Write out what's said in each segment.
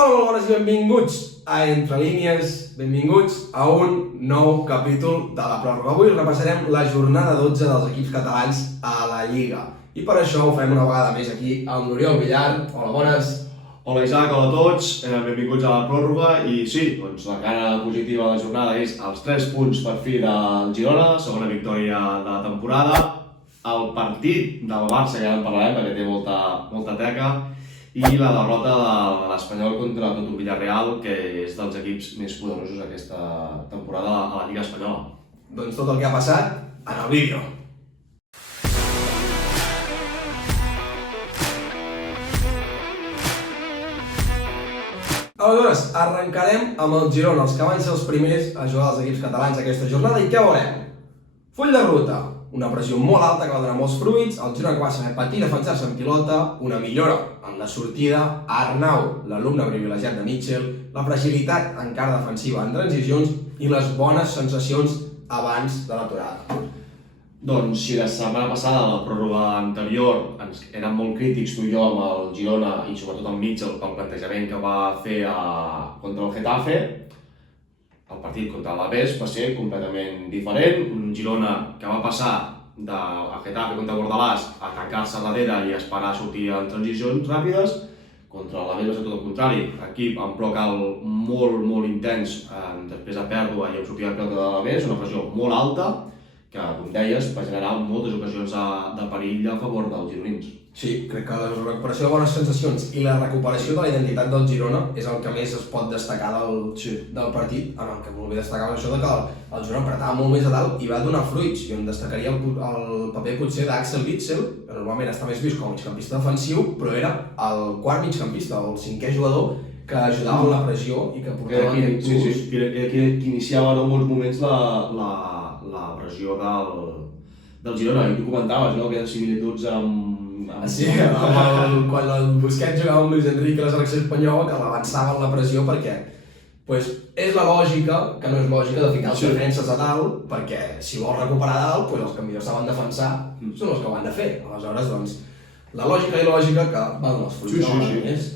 Hola, molt bones i benvinguts a Entre Línies, benvinguts a un nou capítol de la pròrroga. Avui repassarem la jornada 12 dels equips catalans a la Lliga. I per això ho fem una vegada més aquí amb l'Oriol Villar. Hola, bones. Hola Isaac, hola a tots, benvinguts a la pròrroga i sí, doncs la cara positiva de la jornada és els 3 punts per fi del Girona, segona victòria de la temporada, el partit del Barça, que ja en parlarem perquè té molta teca, i la derrota de l'Espanyol contra tot un Villarreal, que és dels equips més poderosos aquesta temporada a la Lliga Espanyola. Doncs tot el que ha passat en el vídeo. Aleshores, arrencarem amb el Girona, els que van ser els primers a jugar als equips catalans aquesta jornada, i què veurem? Full de ruta, una pressió molt alta que va donar molts fruits, el Girona que va saber patir defensar-se en pilota, una millora en la sortida, Arnau, l'alumne privilegiat de Mitchell, la fragilitat encara defensiva en transicions i les bones sensacions abans de l'aturada. Doncs si la setmana passada, la pròrroga anterior, érem molt crítics tu i jo amb el Girona i sobretot amb Mitchell pel plantejament que va fer contra el Getafe, el partit contra l'Alavés va ser completament diferent. Un Girona que va passar del Getafe contra Bordalàs a tancar-se a darrere i esperar sortir en transicions ràpides. Contra l'Alavés va ser tot el contrari, equip amb bloc alt molt intens després de pèrdua i amb sortida de pelota de l'Alavés, una pressió molt alta que, com deies, va generar moltes ocasions de perill a favor dels gironins. Sí, crec que la recuperació de bones sensacions i la recuperació de la identitat del Girona és el que més es pot destacar del partit, en el que molt bé destacava això de que el Girona apretava molt més a dalt i va donar fruits. Jo em destacaria el paper potser d'Axel Witsel, que normalment està més vist com a migcampista defensiu, però era el quart migcampista, el 5è jugador que ajudava en la pressió i que portava aquest plus. Sí, que iniciava en molts moments la pressió del Girona. I tu comentaves, no?, aquelles similituds amb... Sí, quan el Busquets jugava amb Luis Enrique a la selecció espanyola, que l'avançava en la pressió perquè és la lògica, que no és lògica, de ficar els defenses a dalt, perquè si vols recuperar a dalt, els que millor saben defensar són els que ho han de fer. Aleshores, doncs, la lògica i lògica que va donar els fruits.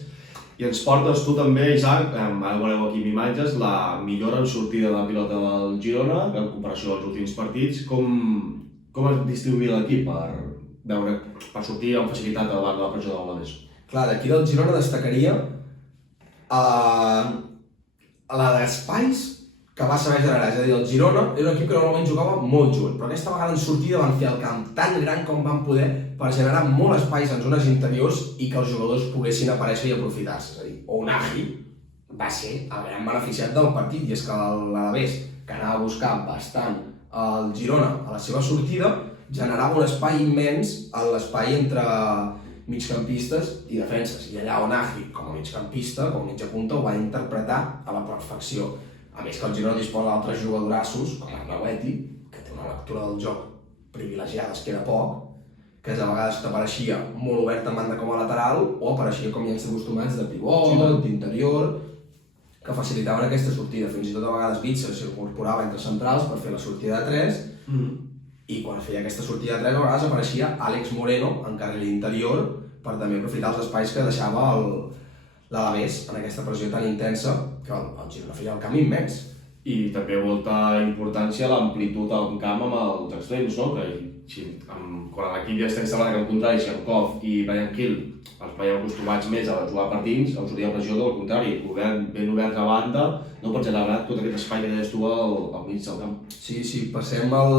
I ens portes tu també, Isaac, ara veureu aquí amb imatges, la millora en sortida de pilota del Girona, en comparació als últims partits. Com es distribuïa l'equip per sortir amb facilitat davant de la pressió de l'Alavés? Clar, d'aquí del Girona destacaria la d'espais que va saber generar. És a dir, el Girona era un equip que normalment jugava molt junt, però aquesta vegada en sortida van fer el camp tan gran com van poder per generar molt espais en zones interiors i que els jugadors poguessin aparèixer i aprofitar-se. És a dir, Ounahi va ser el gran beneficiat del partit, i és que l'Alavés, que anava a buscar bastant el Girona a la seva sortida, generava un espai immens en l'espai entre migcampistes i defenses. I allà Ounahi, com a migcampista, com a mitja punta, ho va interpretar a la perfecció. A més que el Girona disposa d'altres jugadorassos, com Arnaueti, que té una lectura del joc privilegiada, es queda poc, que a vegades t'apareixia molt obert en banda com a lateral, o apareixia com ja ens acostumats de pivot, d'interior, que facilitaven aquesta sortida. Fins i tot a vegades Witsel s'incorporava entre centrals per fer la sortida de 3, i quan feia aquesta sortida de 3 a vegades apareixia Àlex Moreno en carril interior per també aprofitar els espais que deixava l'Alavés en aquesta pressió tan intensa que el Girona feia el camp immens. I també molta importància l'amplitud del camp amb els extrems, no? Quan l'equip ja està instal·lat en el contrari, si Kov i Brian Hill els veiem acostumats més a jugar per dins, ens sortia pressió del contrari, ben obert a banda, no pots generar tot aquest espai que deies tu al mig del camp. Sí, passem el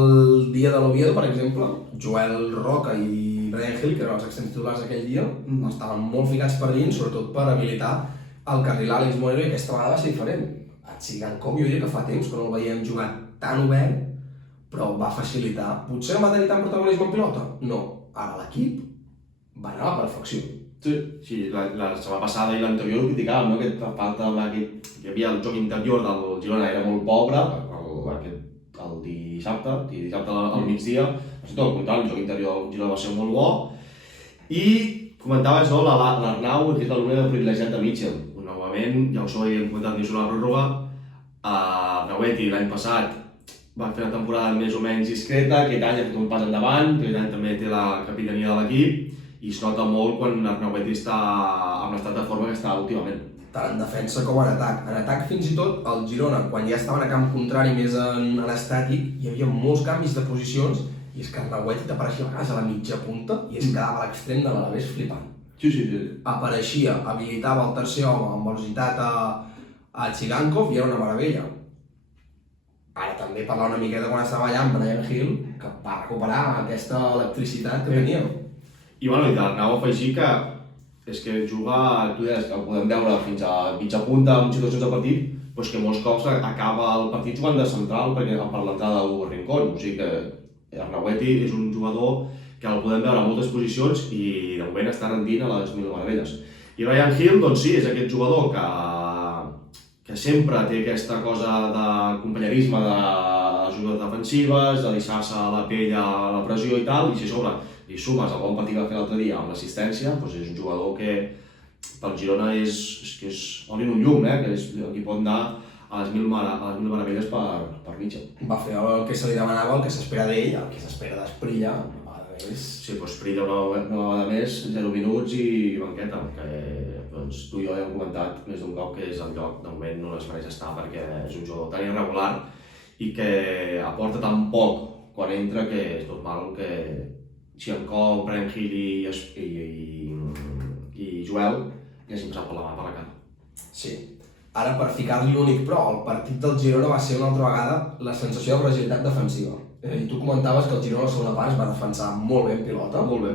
dia de l'Oviedo, per exemple, Joel Roca i Brian Hill, que eren els extrems titulars aquell dia, estaven molt ficats per dins, sobretot per habilitar el carril Àlex Moreno, i aquesta vegada va ser diferent. Tsigankov, jo diria que fa temps que no el veiem jugar tan obert, però va facilitar. Potser no va tenir tant protagonisme en pilota? No. Ara l'equip va anar a la perfecció. Sí, la setmana passada i l'anterior ho criticàvem, no? Aquesta falta que hi havia el joc interior del Girona era molt pobre, el dissabte al migdia, va ser tot el contrari, el joc interior del Girona va ser molt bo. I comentaves, no, l'Arnau, que és l'alumne privilegiat de Mitchell. Novament, ja us ho havíem comentat dins de la pròrroga, Arnaueti l'any passat va fer una temporada més o menys discreta, aquest any ha fet un pas endavant, aquest any també té la capitania de l'equip, i es nota molt quan Arnaueti està amb l'estat de forma que està últimament. tant en defensa com en atac. En atac, fins i tot, el Girona, quan ja estaven a camp contrari més en estàtic, hi havia molts canvis de posicions i és que Arnauet t'apareixia a vegades a la mitja punta i es quedava a l'extrem de l'Alavés flipant. Sí. Apareixia, habilitava el tercer home amb velocitat a Chigankov i era una meravella. Ara també parlar una miqueta quan estava allà amb Bryan Gil, que va recuperar aquesta electricitat que tenia. I bueno, i d'Arnau afegir que és que juga, tu deies que el podem veure fins a mitja punta en situacions de partit, doncs que molts cops acaba el partit jugant de central per l'entrada d'Hugo Rincón. O sigui que Arnaueti és un jugador que el podem veure a moltes posicions i de moment està rendint a les mil meravelles. I Bryan Gil, doncs sí, és aquest jugador que sempre té aquesta cosa de companyerisme de jugadors defensives, de deixar-se la pell a la pressió i tal, i si a sobre li sumes el bon partit que va fer l'altre dia amb l'assistència, doncs és un jugador que pel Girona és oli en un llum, que és el que pot anar a les mil meravelles per mitja. Va fer el que se li demanava, el que s'espera d'ell, el que s'espera d'Esprilla, una vegada més. Sí, doncs Esprilla una vegada més, 0 minuts i banqueta, que doncs, tu i jo ja hem comentat més d'un cop que és el lloc, de moment no es mereix estar perquè és un jugador tan irregular i que aporta tan poc quan entra que és normal que Chiancó, Bryan Gil i Joel ja hagin passat per la cara. Sí. Ara, per ficar-li l'únic però, el partit del Girona va ser una altra vegada la sensació de fragilitat defensiva. I tu comentaves que el Girona a la segona part es va defensar molt bé en pilota. Molt bé.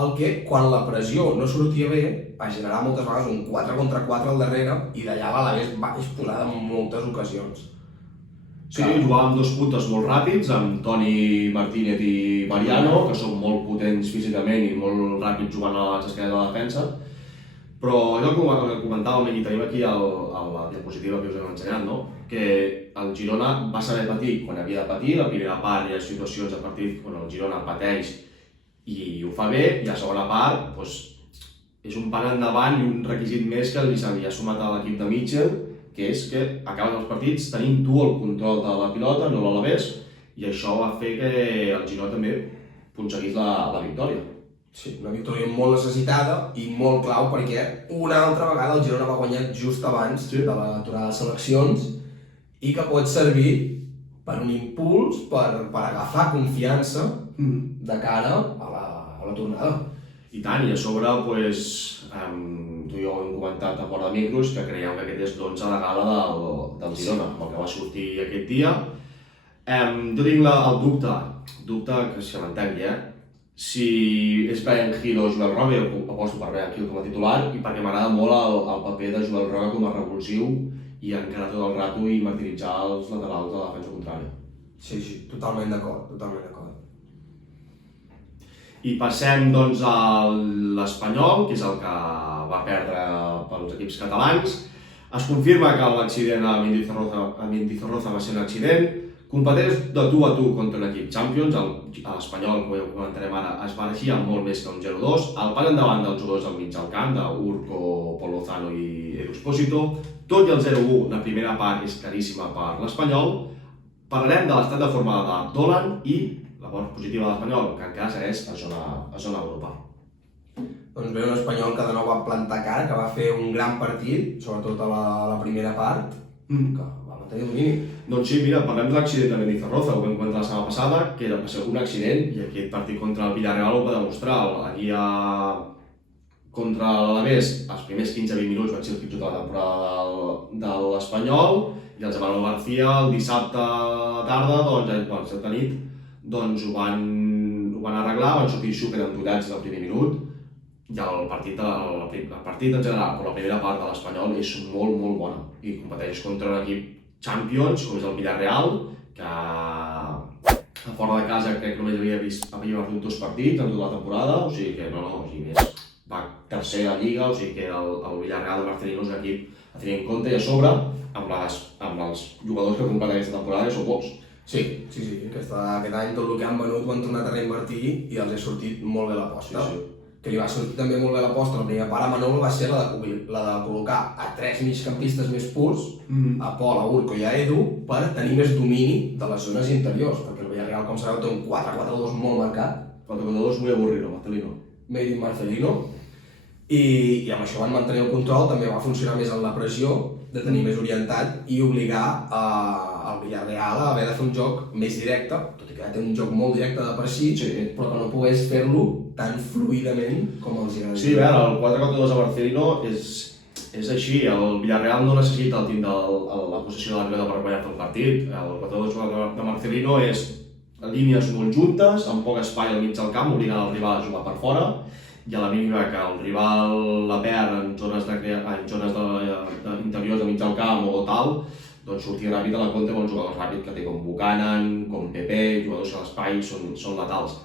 El que, quan la pressió no sortia bé, va generar moltes vegades un 4 contra 4 al darrere i d'allà l'Alavés va exposar en moltes ocasions. Sí, jugàvem dos puntes molt ràpids, amb Toni Martínez i Mariano, que són molt potents físicament i molt ràpids jugant a les esquenes de la defensa. Però allò que comentàvem i tenim aquí a la diapositiva que us hem ensenyat, no? Que el Girona va saber patir quan havia de patir. La primera part hi ha situacions de partit on el Girona pateix i ho fa bé, i la segona part és un pas endavant i un requisit més que li s'havia sumat a l'equip de Mitchell, que és que acaben els partits tenint tu el control de la pilota, no l'Alavés, i això va fer que el Girona també aconseguís la victòria. Sí, una victòria molt necessitada i molt clau perquè una altra vegada el Girona va guanyar just abans de l'aturada de seleccions i que pot servir per un impuls, per agafar confiança de cara a la tornada. I tant, i a sobre, tu i jo hem comentat a fora de micros que creiem que aquest és l'11 de gala del Girona, el que va sortir aquest dia. Jo tinc el dubte que si m'entengui, si és Bryan Gil o Joel Roca, jo aposto per Bryan Gil com a titular i perquè m'agrada molt el paper de Joel Roca com a revulsiu i encara tot el rato i martiritzar els laterals de la defensa contrària. Sí, totalment d'acord, totalment d'acord. I passem doncs a l'Espanyol, que és el que va perdre pels equips catalans. Es confirma que l'accident a Mendizorroza va ser un accident. Competeix de tu a tu contra un equip Champions. L'Espanyol, com ja ho comentarem ara, es mereixia molt més que un 0-2. El pas endavant dels jugadors al mig del camp, d'Urco, Pol Lozano i Edu Expósito. Tot i el 0-1, la primera part és claríssima per l'Espanyol. Parlarem de l'estat de forma de Dolan i la part positiva de l'Espanyol, que encara segueix a zona Europa. Doncs ve un Espanyol que de nou va plantar cara, que va fer un gran partit, sobretot a la primera part, que va mantenir el domini. Doncs sí, mira, parlem de l'accident de Mendizorroza, ho vam comentar la setmana passada, que va ser un accident, i aquest partit contra el Villarreal ho va demostrar. Allí contra l'Alavés, els primers 15-20 minuts van ser el pitjor de la temporada de l'Espanyol, i els Manolo García el dissabte a la tarda, a nit, doncs ho van arreglar, van sortir super entollats del primer minut i el partit en general, però la primera part de l'Espanyol és molt, molt bona i competeix contra un equip Champions, com és el Villarreal, que a fora de casa crec que només havia perdut 2 partits en tota la temporada, o sigui que va tercer a Lliga, o sigui que el Villarreal de Marcelino és un equip a tenir en compte i a sobre amb els jugadors que competen aquesta temporada, que són pocs. Sí, aquest any tot el que han venut ho han tornat a reinvertir i els ha sortit molt bé l'aposta. Sí. Que li va sortir també molt bé l'aposta la primera part a Manolo va ser la de col·locar a 3 migcampistes més purs, a Pol, a Urco i a Edu, per tenir més domini de les zones interiors, perquè el Villarreal, com sabeu, té un 4-4-2 molt marcat. 4-4-2 muy aburrido, Marcelino. Made in Marcelino. I amb això van mantenir el control, també va funcionar més en la pressió, de tenir més orientat i obligar al Villarreal a haver de fer un joc més directe, tot i que ja té un joc molt directe de per si, però que no pogués fer-lo tan fluidament com els agrada. Sí, a veure, el 4-4-2 a Marcelino és així, el Villarreal no necessita tindre la possessió de la pilota per guanyar el partit. El 4-2 de Marcelino és línies molt juntes, amb poc espai al mig del camp, obligant el rival a jugar per fora, i a la mínima que el rival la perd en zones interiors de mig del camp o tal, doncs sortir ràpid a la contra amb uns jugadors ràpids que té com Buchanan, com Pepe, jugadors que a l'espai són letals.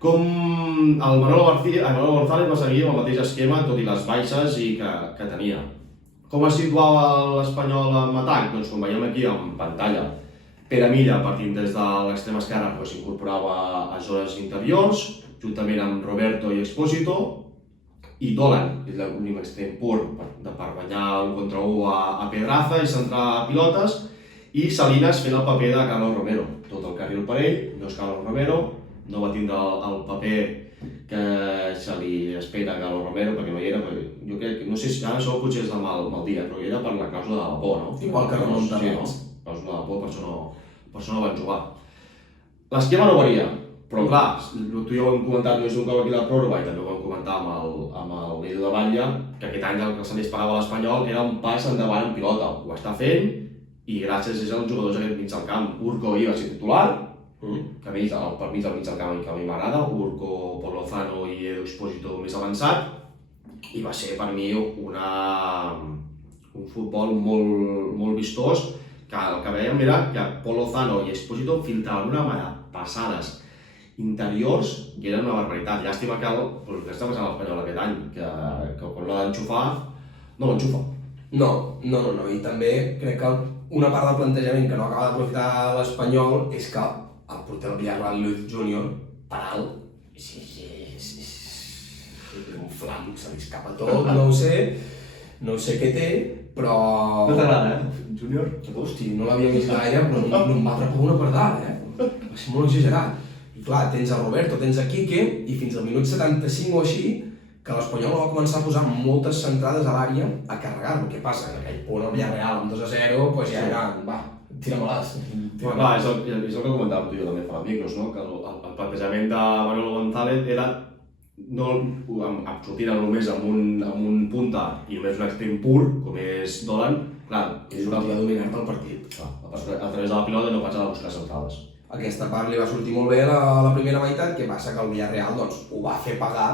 Com el Manolo González va seguir amb el mateix esquema, tot i les baixes que tenia. Com es situava l'Espanyol en atac? Doncs com veiem aquí en pantalla, Pere Milla, partint des de l'extrem esquerre, s'incorporava a zones interiors, juntament amb Roberto i Expósito, i Dolan, és l'únic extrem pur per guanyar un contra un a Pedraza i centrar pilotes, i Salinas fent el paper de Carlos Romero. Tot el carril per ell, no és Carlos Romero, no va tindre el paper que se li espera a Carlos Romero, perquè no hi era, jo crec, no sé si ara això potser és de mal dia, però hi era per la clàusula de la por, no? Igual que Ramon Tarrés. Sí, clàusula de la por, per això no van jugar. L'esquema no varia, però clar, tu ja ho hem comentat més d'un cop aquí a la pròrroga i també ho vam comentar amb el Nido de Batlle, que aquest any el que se li esperava a l'Espanyol era un pas endavant en pilota. Ho està fent i gràcies a els jugadors d'aquest mig del camp. Urco ahir va ser titular, que a mi per mig del mig del camp que a mi m'agrada, Urco, Pol Lozano i Edu Expósito més avançat, i va ser per mi un futbol molt vistós, que el que veiem era que Pol Lozano i Expósito filtraven una mà de passades interiors i eren una barbaritat. Llàstima que el que està passant a l'Espanyol aquest any, que quan l'ha d'enxufar, no l'enxufa. No, i també crec que una part del plantejament que no acaba d'aprofitar l'Espanyol és que el porter del Villarreal, Luis Junior, per alt, un flam, se li escapa tot, no sé què té, però... No t'agrada, Junior? Hosti, no l'havia vist gaire, però no em va atrapar una per dalt, Va ser molt exagerat. I clar, tens a Roberto, tens a Quique, i fins al minut 75 o així, que l'Espanyol va començar a posar moltes centrades a l'àrea a carregar-lo. Què passa? En aquell punt el Villarreal amb 2-0, doncs ja era, va, tira-me-les. Clar, és el que comentàvem tu i jo també fa micros, no? Que el plantejament de Manolo González era no sortint només amb un punta i només un extrem pur, com és Dolan, clar, és una via dominar-te el partit. A través de la pilota no pas a buscar centrades. Aquesta part li va sortir molt bé a la primera meitat, què passa? Que el Villarreal ho va fer pagar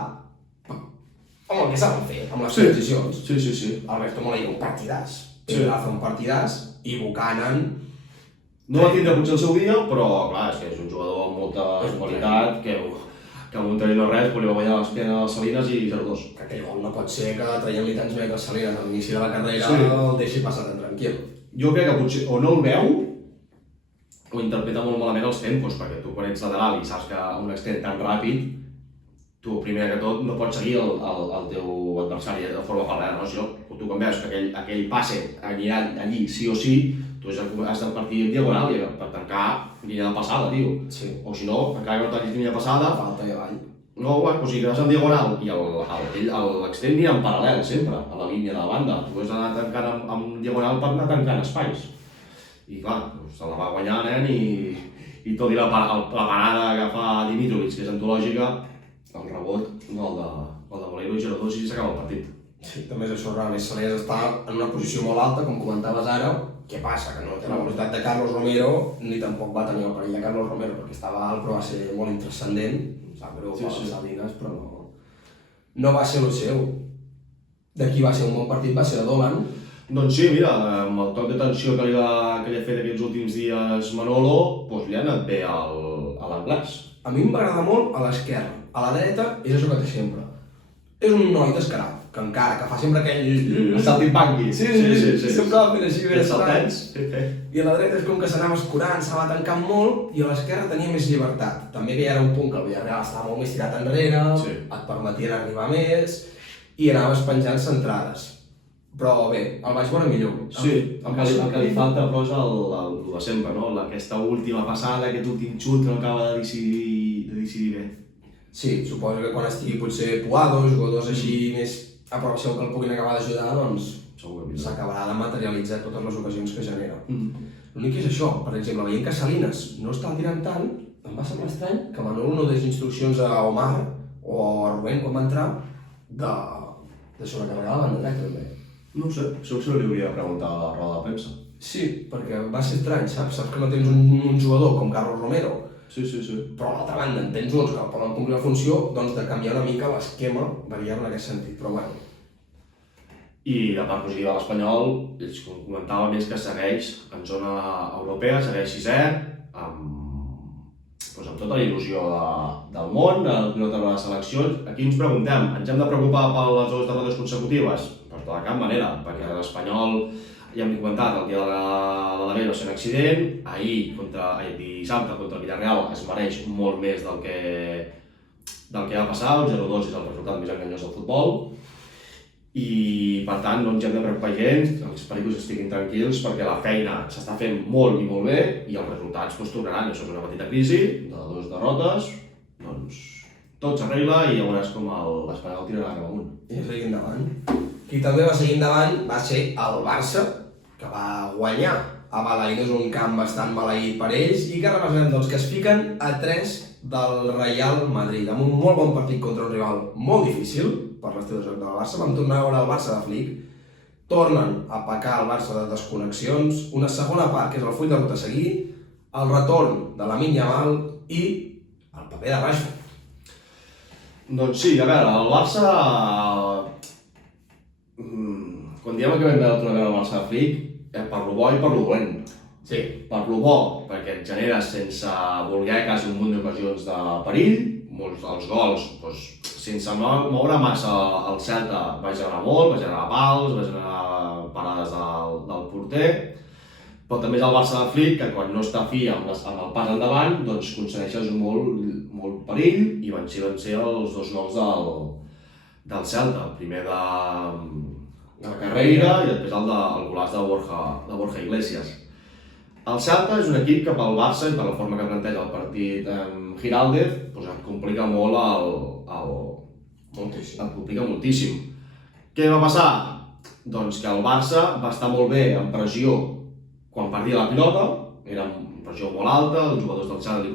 amb el que saben fer, amb les transicions. Sí. Alberto Moleiro, un partidàs. Pedraza, un partidàs, i Buchanan... No va tindre potser el seu dia, però clar, és un jugador amb molta qualitat, que amb un 3-2 li va guanyar l'esquena de Salinas i 0-2. Que aquell gol no pot ser que traient-li tants metres Salinas a l'inici de la carrera el deixi passar tan tranquil. Jo crec que potser o no el veu o interpreta molt malament els tempos, perquè tu quan ets lateral i saps que un extrem tan ràpid, tu primer que tot no pots seguir el teu adversari de forma paral·lela, no? Tu quan veus que aquell passe anirà allí sí o sí, tu has de partir en diagonal per tancar línia de passada, tio. Sí. O si no, encara que no tanquis línia de passada... Falta i avall. No, o sigui que vas en diagonal i l'extrem anirà en paral·lel sempre, a la línia de la banda. Tu has d'anar tancant en diagonal per anar tancant espais. I clar, se la va guanyar, nen, i tot i la parada que fa Dimitrovic, que és antològica, el rebot, el de Molero i 0-2 i s'acaba el partit. Sí, també és això, realment Salinas està en una posició molt alta, com comentaves ara. Què passa? Que no té la velocitat de Carlos Romero, ni tampoc va tenir el perill de Carlos Romero, perquè estava alt, però va ser molt intrascendent. Em sap greu per les Salinas, però no va ser el seu. De qui va ser un bon partit va ser de Dolan. Doncs sí, mira, amb el toc de tensió que li ha fet aquests últims dies Manolo, doncs li ha anat bé a l'anglès. A mi m'agrada molt a l'esquerra. A la dreta és això que té sempre. És un noi descarat, que encara, que fa sempre aquell... Saltimpangui. Sí. Sempre va fent així, ben saltens. I a la dreta és com que s'anava escurant, s'anava tancant molt, i a l'esquerra tenia més llibertat. També que hi era un punt que el Villarreal estava molt més tirat enrere, et permetien arribar més, i anaves penjant centrades. Però bé, el vaig veure millor. Sí, el que li falta però és el de sempre, no? Aquesta última passada, aquest últim xut que acaba de decidir bé. Sí, suposo que quan estigui potser Puado, jugadors així més però si el puguin acabar d'ajudar, doncs Segur que millor. s'acabarà de materialitzar totes les ocasions que genera. L'únic que és això, per exemple, veient que Salinas no està tirant tant, em va semblar estrany que Manolo no des instruccions a Omar o a Rubén quan va entrar de sobrecarregar la banda dreta també. No ho sé, això se li hauria de preguntar a la roda de premsa. Sí, perquè va ser estrany, saps? Saps que no tens un jugador com Carlos Romero, Sí. però a l'altra banda en tens uns que poden complir la funció doncs de canviar una mica l'esquema, variar en aquest sentit, però bueno. I la part positiva de l'Espanyol, com comentava més, que segueix en zona europea, segueix sisè, amb tota la il·lusió del món, el pilot de les seleccions. Aquí ens preguntem, ens hem de preocupar per les dues derrotes consecutives? Doncs de cap manera, perquè l'Espanyol, ja hem comentat, el dia de l'Alavés va ser un accident, dissabte contra el Villarreal es mereix molt més del que va passar, el 0-2 és el resultat més enganyós del futbol, i per tant no ens hem de preocupar gens, els pericos estiguin tranquils perquè la feina s'està fent molt i molt bé i els resultats tornaran. Això és una petita crisi de 2 derrotes, doncs tot s'arregla i ja veuràs com l'Espanyol tirarà cap amunt. I seguir endavant. Qui també va seguir endavant va ser el Barça, que va guanyar a Balaïdos, un camp bastant maleït per ells i que representen els que es fiquen a 3 del Real Madrid, amb un molt bon partit contra un rival molt difícil per l'estil de joc del Barça. Vam tornar a veure el Barça de Flick, tornen a pecar el Barça de desconnexions, una segona part que és el full de ruta a seguir, el retorn de Lamine Yamal i el paper de Rashford. Doncs sí, a veure, el Barça... Quan diem que vam veure tornar a veure el Barça de Flick, per lo bo i per lo dolent. Sí. Per lo bo, perquè et genera sense voler quasi un munt d'ocasions de perill, molts dels gols, doncs, sense moure massa el Celta va generar molt, va generar pals, va generar parades del porter, però també és el Barça de Flick que quan no està fi amb el pas endavant doncs aconsegueixes molt perill i van ser els 2 gols del Celta, el primer de la Carreira i després el golaç de Borja Iglesias. El Celta és un equip que pel Barça i per la forma que planteja el partit Giraldez et complica molt et complica moltíssim. Què va passar? Doncs que el Barça va estar molt bé en pressió quan perdia la pilota, era una pressió molt alta, als jugadors del Celta li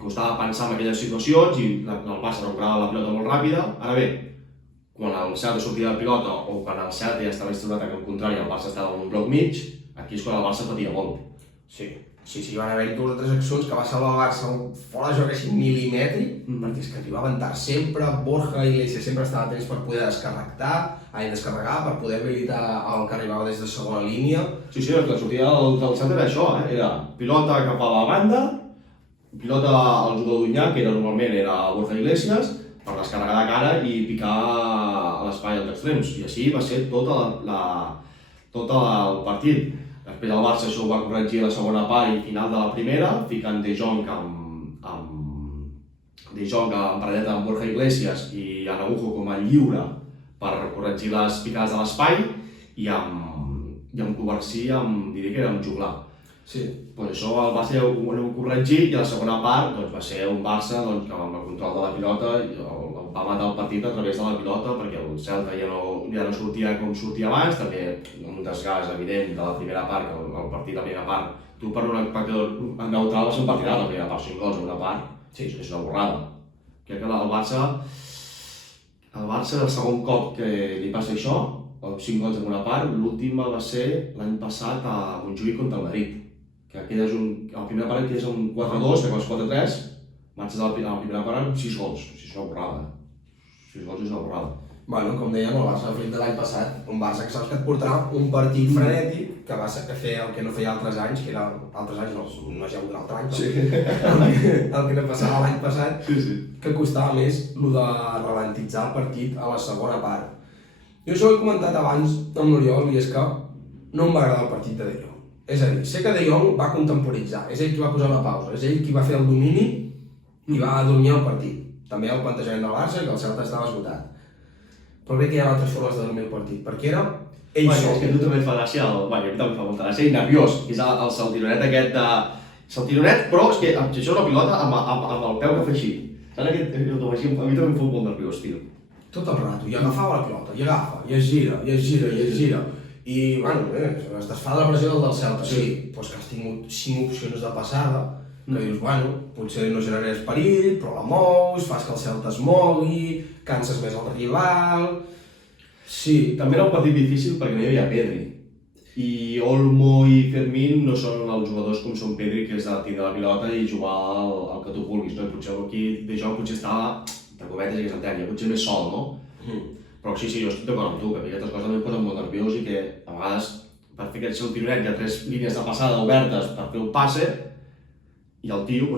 costava pensar en aquelles situacions i el Barça recuperava la pilota molt ràpida. Ara bé, quan el Celta sortia de la pilota o quan el Celta ja estava instaurat a camp contrari, el Barça estava en un bloc mig, aquí és quan el Barça patia molt. Sí, van haver-hi 2 o 3 accions que va salvar el Barça fora de joc així mil·limètric, perquè és que arribaven tard sempre, Borja Iglesias sempre estava a temps per poder descarregar, per poder habilitar el que arribava des de segona línia. Sí, la sortida del Celta era això, era pilota cap a la banda, pilota al jugador d'Unyà, que normalment era Borja Iglesias, per descarregar de cara i picar a l'espai als extrems, i així va ser tot el partit. Després el Barça això ho va corregir a la segona part i final de la primera, ficant De Jong emparellat amb Borja Iglesias i Araujo com a lliure per corregir les picades de l'espai i amb Covarsí, diria que era amb juglar. Sí. Pues això el Barça ho va corregir i a la segona part va ser un Barça que amb el control de la pilota va matar el partit a través de la pilota perquè el Celta ja no sortia com sortia abans, també un desgast evident de la primera part, que el partit de la primera part, tu per un espectador neutral va ser un partidàs, la primera part 5 gols en una part, sí, és una borrada. Crec que el Barça el segon cop que li passa això, 5 gols en una part, l'última va ser l'any passat a Montjuïc contra el Madrid, que quedes la primera part quedes un 4-2, que quedes 4-3, marxes a la primera part amb 6 gols, és una borrada. 6 gols és una borrada. Bueno, com dèiem, el Barça de l'any passat, un Barça que saps que et portarà un partit frenètic que va fer el que no feia altres anys, que era altres anys, no ja un altre any, sí. el que no passava l'any passat, sí. Que costava més el de ralentitzar el partit a la segona part. Jo això ho he comentat abans amb l'Oriol i és que no em va agradar el partit de De Jong. És a dir, sé que De Jong va contemporitzar, és ell qui va posar la pausa, és ell qui va fer el domini i va adormir el partit. També el plantejament del Barça, que el Celta estava esgotat. Però bé que hi ha altres formes de dormir el partit, perquè era ell sol. És que a tu també et fa gràcia, a mi també em fa molta gràcia, i nerviós, és el saltironet aquest de... Saltironet, però és que això és una pilota amb el peu que fa així. Saps aquest? A mi també em fa molt nerviós, tio. tot el rato, i agafava la pilota, i agafa, i es gira, i es gira, i es gira. I, bueno, es desfà de la pressió del Celta, sí, doncs que has tingut 5 opcions de passada, que dius, bueno, potser no generes perill, però la mous, fas que el Celta es mogui, canses més el rival... Sí. També era un partit difícil perquè no hi havia Pedri. I Olmo i Fermín no són els jugadors com són Pedri, que és de tindre la pilota i jugar al que tu vulguis, no? I potser aquí de joc potser estava, entre cometes, i que s'entenia, potser més sol, no? Però sí, jo estic d'acord amb tu, que aquestes coses em posen molt nerviós i que a vegades per fer aquest seu tironet hi ha 3 línies de passada obertes per fer un passe i el tio,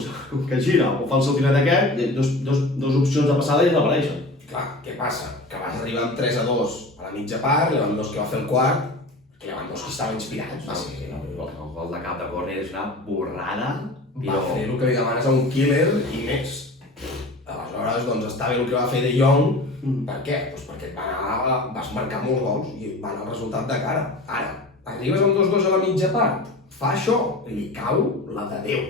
que gira o fa el seu tironet aquest, i dos opcions de passada i desapareixen. Clar, què passa? Que vas arribar amb 3-2 a la mitja part, Lewandowski va fer el quart, que Lewandowski estava inspirat. El gol de cap de córner és una borrada. Va fer el que li demanes a un killer i més. Aleshores, doncs està bé el que va fer De Jong. Per què? Doncs perquè vas marcar molts gols i va anar el resultat de cara. Ara, arribes amb 2 gols a la mitja part, fa això, li cau la de Déu.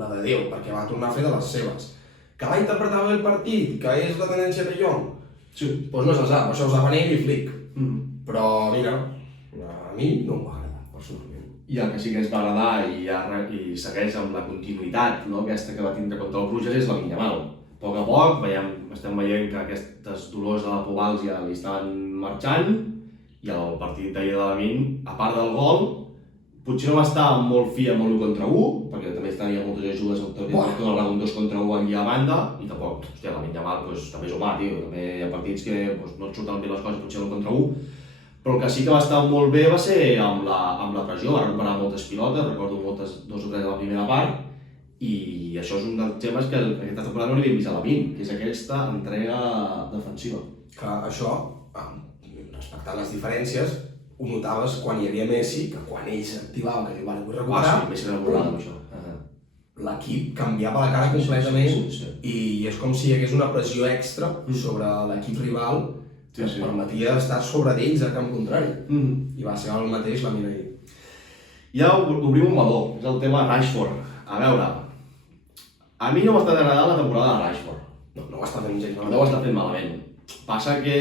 La de Déu, perquè va tornar a fer de les seves. Que va interpretar bé el partit, que és la tendència de Jong, doncs no se sap, això ho saben ell i Flick. Però mira, a mi no em va agradar, personalment. I el que sí que ens va agradar i segueix amb la continuïtat, no? Aquesta que va tindre contra el Bruges és la Yamal. A poc a poc estem veient que aquestes dolors de la pobàlgia li estan marxant i el partit d'ahir de Lamine, a part del gol, potser no va estar molt fi amb l'1 contra 1, perquè també tenia moltes ajudes al un 2 contra 1 allà a banda, i tampoc, hòstia, Lamine Yamal també és humà, tio, també hi ha partits que no et surten bé les coses, potser l'1 contra 1, però el que sí que va estar molt bé va ser amb la pressió, va recuperar moltes pilotes, recordo 2 o 3 a la primera part, i això és un dels temes que aquesta temporada no l'havíem vist a Lamine, que és aquesta entrega defensiva. Que això, respectant les diferències, ho notaves quan hi havia Messi, que quan ell s'activava, que diu, vale, vull recuperar... Sí, Messi era borrada amb això. L'equip canviava la cara completament i és com si hi hagués una pressió extra sobre l'equip rival que permetia estar sobre d'ells a camp contrari. I va ser el mateix Lamine ahir. Ja obrim un meló, és el tema Rashford. A veure, a mi no m'ha estat agradant la temporada de Rashford. No ho està fent gens malament. No ho està fent malament. Passa que...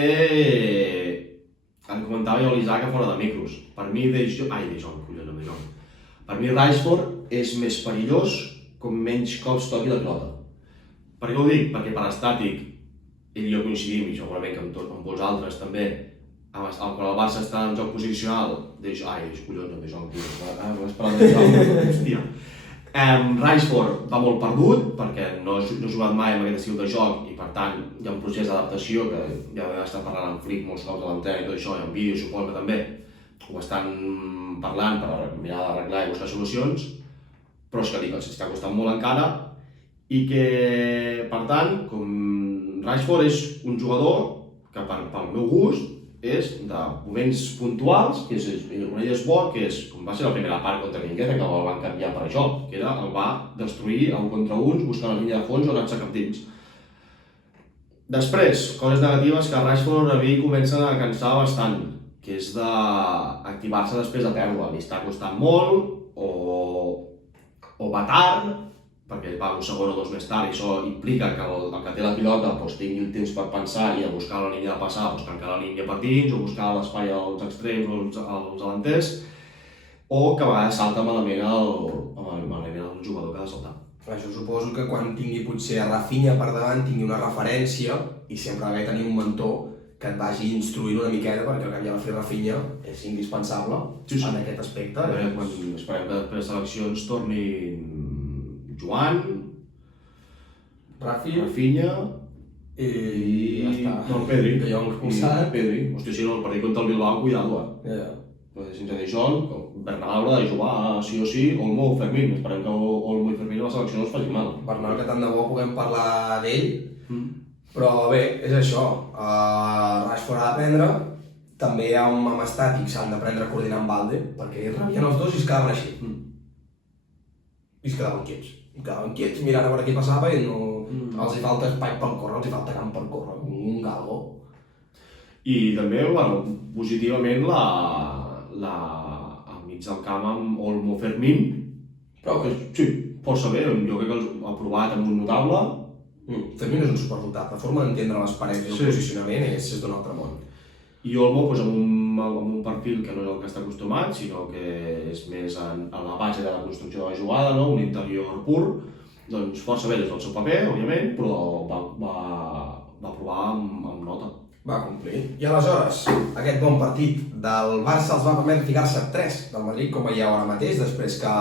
em comentava jo l'Isaac a fora de micros. Per mi De Jong. Per mi Rashford és més perillós com menys cops toqui la pilota. Per què ho dic? Perquè per estàtic, ell i jo coincidim, i segurament que amb vosaltres també, quan el Barça està en joc posicional, De Jong, hòstia. Rashford va molt perdut perquè no ha jugat mai amb aquest estil de joc i per tant hi ha un procés d'adaptació que ja vam estar parlant amb Flick molts cops a l'entrena i tot això, i en vídeo suposo que també ho estan parlant per mirar d'arreglar i buscar solucions, però és que dic, s'està costant molt encara i que per tant, com Rashford és un jugador que pel meu gust és de moments puntuals, que un ell és bo, que és com va ser la primera part contra Mingueza, que el van canviar per això, que era el va destruir un contra uns, buscant la línia de fons o anant-se cap dins. Després, coses negatives que Rashford a mi comencen a cansar bastant, que és d'activar-se després de pèrdua. Li està costant molt, o va tard, perquè va un segon o 2 més tard, i això implica que el que té la pilota tingui el temps per pensar i a buscar la línia de passar, tancar la línia per dins, o buscar l'espai als extrems o als delanters, o que a vegades salta malament el jugador que ha de saltar. Jo suposo que quan tingui potser a Rafinha per davant tingui una referència i sempre ha de tenir un mentor que et vagi instruint una miqueta, perquè el que havia de fer Rafinha és indispensable en aquest aspecte. Esperem que després de seleccions tornin Joan, Rafinha i Pedri. De Jong expulsat. Pedri. Hòstia, si no, el partit contra el Bilbao, cuidado, sense De Jong, Bernal haurà de jugar sí o sí, Olmo o Fermín. Esperem que Olmo i Fermín a la selecció no es facin mal. Bernal, que tant de bo puguem parlar d'ell, però bé, és això. Rashford ha d'aprendre, també amb estàtic s'han d'aprendre a coordinar amb Balde, perquè rebien els dos i es quedaven així. I es quedaven quiets, mirant a veure què passava i no... Els hi falta espai per córrer, els hi falta camp per córrer, un galgo. I també, positivament, al mig del camp amb Olmo Fermín, però que sí, força bé, jo crec que ha provat amb un notable, Fermín és un superdotat, la forma d'entendre les parets i el posicionament és d'un altre món. I Olmo, amb un perfil que no és el que està acostumat, sinó que és més a la base de la construcció de la jugada, no? Un interior pur, doncs força bé des del seu paper, òbviament, però va provar amb nota. Va complir. I aleshores, aquest bon partit del Barça els va permetre ficar-se 3 del Madrid, com veieu ara mateix, després que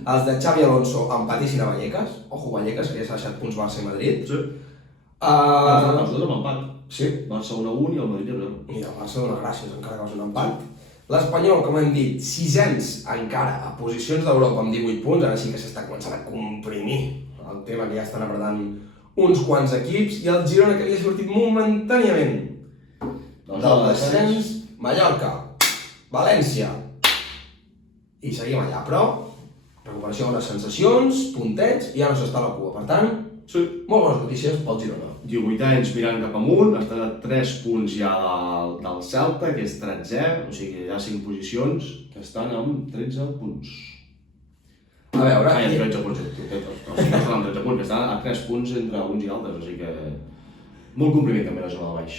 els de Xavi Alonso empatissin a Vallecas. Ojo, Vallecas, que ja s'ha deixat punts Barça i Madrid. Sí. Els dos amb empat. Sí. Barça 1-1 i el Madrid 0-0. I el Barça dona gràcies, encara que va ser un empat. L'Espanyol, com hem dit, 600 encara a posicions d'Europa amb 18 punts, ara sí que s'està començant a comprimir el tema que ja estan apretant uns quants equips, i el Girona, que havia sortit momentàniament del descens, Mallorca, València, i seguim allà, però recuperació de les sensacions, puntets, i ja no s'està a la cua. Per tant, sí, molt bones notícies pel Girona. 18 anys mirant cap amunt, està a 3 punts ja del Celta, que és 13è, o sigui, hi ha 5 posicions que estan amb 13 punts. A veure... Hi ha 13 punts, no estan amb 13 punts, que estan a 3 punts entre uns i altres, o sigui que... molt comprimit també la zona de baix.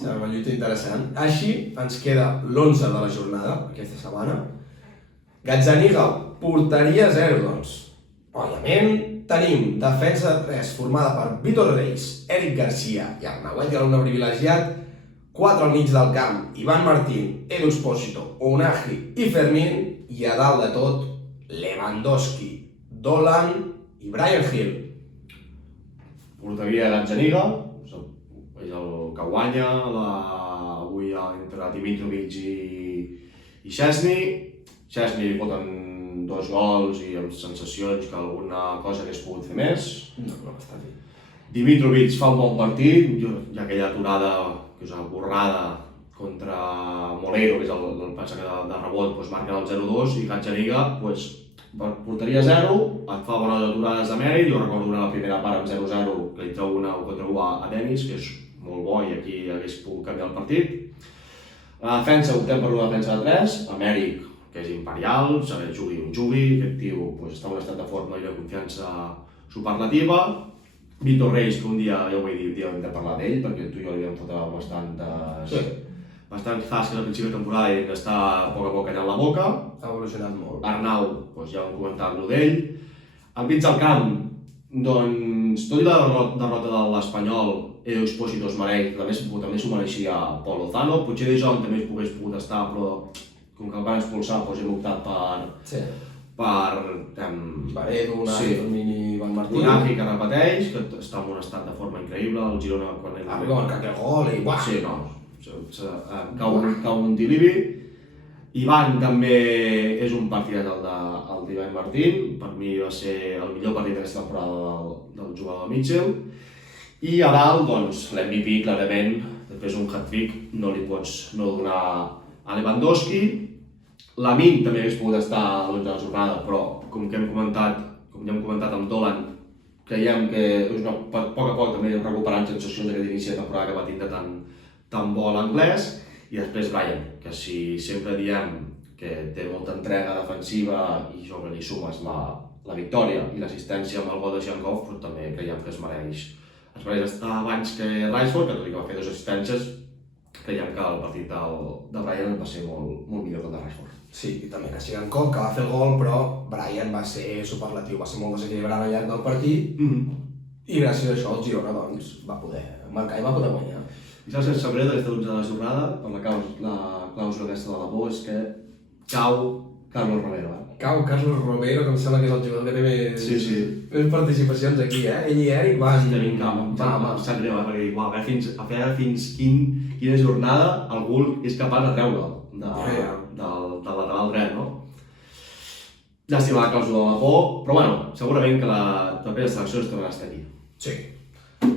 Serà una lluita interessant. Així ens queda l'11 de la jornada, aquesta setmana. Gazzaniga, porteria 0, doncs. Òbviament, tenim defensa de 3 formada per Vítor Reis, Eric Garcia i Arnauet, que era un privilegiat, 4 al mig del camp, Ivan Martín, Edu Expósito, Unai i Fermín, i a dalt de tot, Lewandowski, Dolan i Bryan Gil. Porteria Gazzaniga, és el que guanya avui entre Dimitrovic i Szczesny. Szczesny li foten 2 gols i amb sensacions que alguna cosa hagués pogut fer més. No està bé. Dimitrovic fa un bon partit, hi ha aquella aturada, que és una borrada, contra Moleiro, que és el passe de rebot, marca el 0-2, i Gazzaniga, porteria 0, et fa bones aturades de mèrit. Jo recordo una a la primera part amb 0-0, que li treu una contra 1 a Denis, que és molt bo i aquí hagués pogut canviar el partit. La defensa, optem per una defensa de 3, Amèric, que és imperial, saber jugui on jugui, aquest tio està en un estat de forma i de confiança superlativa. Vítor Reis, que un dia, ja ho vaig dir, un dia hem de parlar d'ell, perquè tu i jo li vam fotre bastants tasques al principi de temporada i està a poc callant la boca. Ha evolucionat molt. Arnau, ja hem comentat lo d'ell. Enmig del camp, doncs, tot i la derrota de l'Espanyol, Edu Expósito es mereix, també s'ho mereixia Pol Lozano. Potser De Jong també hagués pogut estar, però com que el van expulsar, hem optat per Edu, Fermín i Ivan Martín. Unai, que repeteix, que està en un estat de forma increïble, el Girona quan arriba a marcar aquell gol i buah! Sí, no, cau un tilibi. Ivan també és un partidat el d'Ivan Martín, per mi va ser el millor partit d'aquesta temporada del jugador Mitchell. I a dalt, doncs, l'MVP, clarament, després un hat-trick, no li pots no donar a Lewandowski. Lamine també hagués pogut estar a l'11 de la jornada, però com ja hem comentat amb Dolan, creiem que a poc a poc també recuperant sensacions d'aquest inici de temporada que va tindre tan bo a l'anglès. I després Bryan, que si sempre diem que té molta entrega defensiva i sobre li sumes la victòria i l'assistència amb el gol de Jankov, però també creiem que es mereix estar abans que Rashford, que tot i que va fer 2 assistències, creiem que el partit de Bryan va ser molt millor que el de Rashford. Sí, i també que Jankov, que va fer el gol, però Bryan va ser superlatiu, va ser molt desequilibrant al llarg del partit, i gràcies a això el Girona doncs, va poder marcar i va poder guanyar. I saps que sabré d'aquesta 11 de la jornada, per la clàusula aquesta de la por, és que cau Carlos Romero. Cau Carlos Romero, que em sembla que és el jugador que té més participacions aquí, Ell i Eric van... Em sap greu, perquè igual, a veure fins quina jornada algú és capaç de treure'l del lateral dret, no? Llàstima la clàusula de la por, però bueno, segurament que les properes seleccions tornaran a estar aquí. Sí.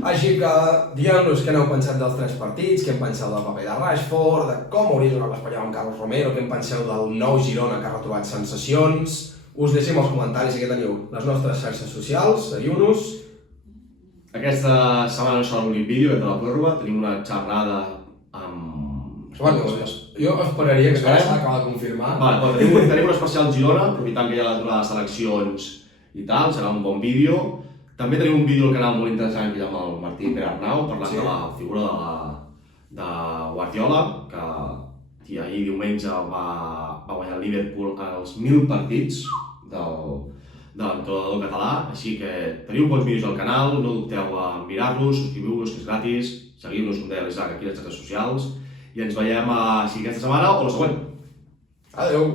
Així que digueu-nos què n'heu pensat dels 3 partits, què en penseu del paper de Rashford, de com hauria jugat l'Espanyol amb Carlos Romero, què en penseu del nou Girona que ha retrobat sensacions. Us deixem els comentaris i que teniu les nostres xarxes socials, seguiu-nos. Aquesta setmana no serà l'únic vídeo de la pròrroga, tenim una xerrada amb... Jo esperaria que s'acaba de confirmar. Tenim un especial Girona, aprofitant que hi ha l'aturada de seleccions i tal, serà un bon vídeo, També tenim un vídeo al canal molt interessant que hi ha amb el Martí Perarnau, parlant de la figura de Guardiola, que ahir diumenge va guanyar el Liverpool als 1.000 partits de l'entrenador català, així que teniu bons vídeos al canal, no dubteu a mirar-los, subscriviu-vos, que és gratis, seguiu-nos, com deia l'Isaac, aquí a les xarxes socials, i ens veiem aquesta setmana o la següent. Adeu!